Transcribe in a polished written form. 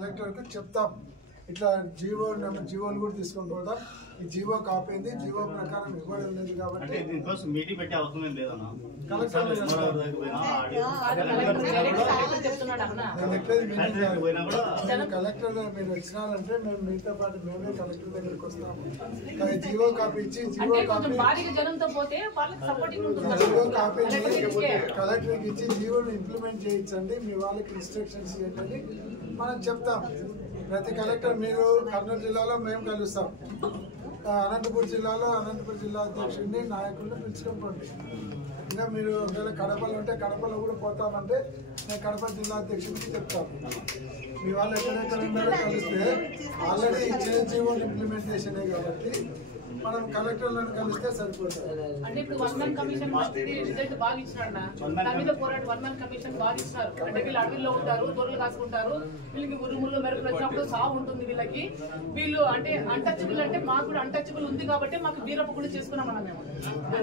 కలెక్టర్కి చెప్తాం. ఇట్లా జీవోలు కూడా తీసుకొని పోతాం. ఈ జీవో కాపీ అయింది, జీవో ప్రకారం ఇవ్వడం లేదు కాబట్టి మీటింగ్ పెట్టే అవసరం లేదన్నా. కలెక్టర్ మీరు వచ్చినారంటే మేము మీతో పాటు మేమే కలెక్టర్ దగ్గరికి వస్తాము. కానీ జీవో కాపీ ఇచ్చి జీవో కాపీ కలెక్టర్కి ఇచ్చి జీవోను ఇంప్లిమెంట్ చేయించండి, మీ వాళ్ళకి ఇన్స్ట్రక్షన్స్ ఇవ్వండి మనం చెప్తాం. ప్రతి కలెక్టర్ మీరు కర్నూలు జిల్లాలో మేము కలుస్తాం. అనంతపురం జిల్లాలో అనంతపురం జిల్లా అధ్యక్షుడిని నాయకుడిని పిలుచుకోండి. ఇంకా మీరు ఒకవేళ కడపలో ఉంటే కడపలో కూడా పోతామంటే నేను కడప జిల్లా అధ్యక్షుడికి చెప్తాను. మీ వాళ్ళు ఎక్కడెక్కడ ఉన్నారో కలిస్తే ఆల్రెడీ ఇచ్చిన జీవోలు ఇంప్లిమెంటేషనే కాబట్టి మనం కలెక్టర్లను కలిస్తే సరిపోతుంది. అంటే ఇప్పుడు 1 మంత్ కమిషన్ రిజల్ట్ బాగా ఇచ్చినాడు. దాని మీద పోరాడు 1 మంత్ కమిషన్ బాగా ఇచ్చినారు. అంటే వీళ్ళు అడవిలో ఉంటారు, దొరలు కాసుకుంటారు, వీళ్ళకి ఉరుములు మెరుపులు వచ్చినప్పుడు సాగు ఉంటుంది వీళ్ళకి. వీళ్ళు అంటే అన్టచబుల్, అంటే మాకు కూడా అన్టచబుల్ ఉంది కాబట్టి మాకు వీరప్ప కూడా చేసుకున్నామన్నా మేము.